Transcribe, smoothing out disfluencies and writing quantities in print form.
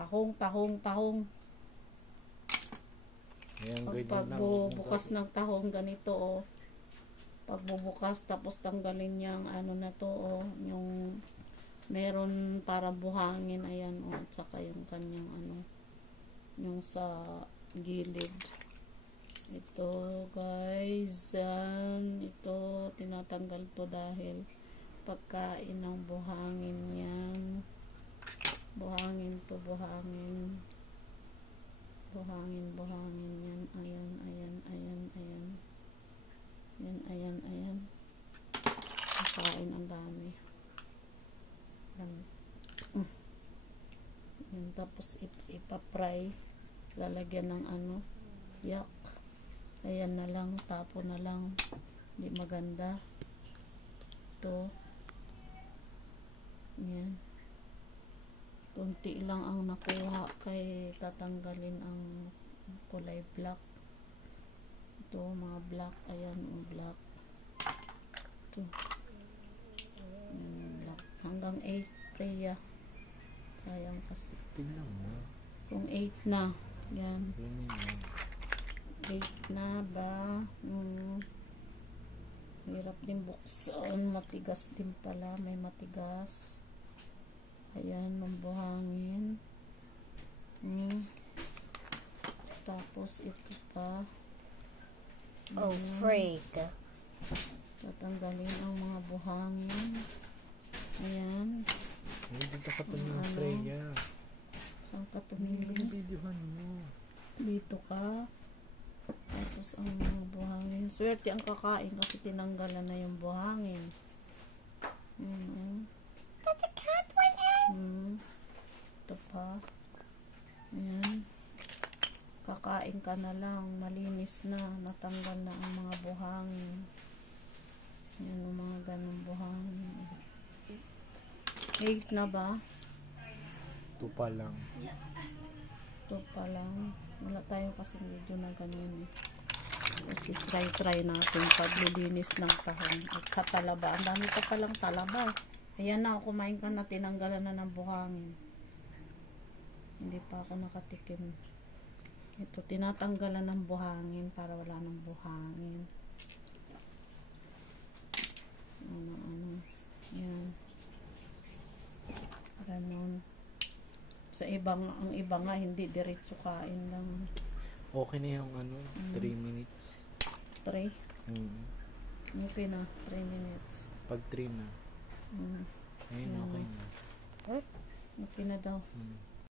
Tahong, tahong, tahong. Ayan, Pagbubukas ng tahong ganito, oh. Pagbubukas, tapos tanggalin yung ano na to, oh. Yung meron para buhangin, ayan, oh. At saka yung kanyang ano, yung sa gilid. Ito, guys, ito, tinatanggal to dahil pagkain ng buhangin yan. Buhangin to, buhangin. Buhangin yan. Ayan. Ayan. Kain ang dami. Ayan, tapos ipapry. Lalagyan ng ano, yak. Ayan na lang, tapo na lang. Hindi maganda. Ito. Ayan. Kunti lang ang nakuha kay tatanggalin ang kulay black. Ito, mga black. Ayan, black. Ito. Black. Hanggang 8, Freya. Sayang kasi. Tingnan mo. Kung 8 na. Yan. 8 na ba? Hirap din buksan. Matigas din pala. May matigas. Ayan, mambuhangin. Tapos ito pa. Oh, freak. Tatanggalin ang mga buhangin. Ayan. Hindi ka tumingin, Freya. Saan ka tumingin? Videohan mo. Dito ka. Tapos ang mga buhangin. Swerte ang kakain kasi tinanggalan na yung buhangin. That's a cat one in. Ito pa. Ayan. Kakain ka na lang. Malinis na. Natanggal na ang mga buhangin. Ayan ang mga ganong buhangin. 8 na ba? 2 pa lang. 2 pa lang. Wala tayo kasi video na ganyan. Kasi try natin paglilinis ng tahong. At sa talaba. Ang dami pa palang talaba. Ayan na, kumain ka na, tinanggalan na ng buhangin. Hindi pa ako nakatikim. Ito, tinatanggalan ng buhangin para wala ng buhangin. Ano. Yan. Ganon. Sa ibang, ang iba nga, hindi diretso kain lang. Okay na yung 3 minutes. 3? Okay na, 3 minutes. Pag 3 na. Ayun, okay na. Okay na daw.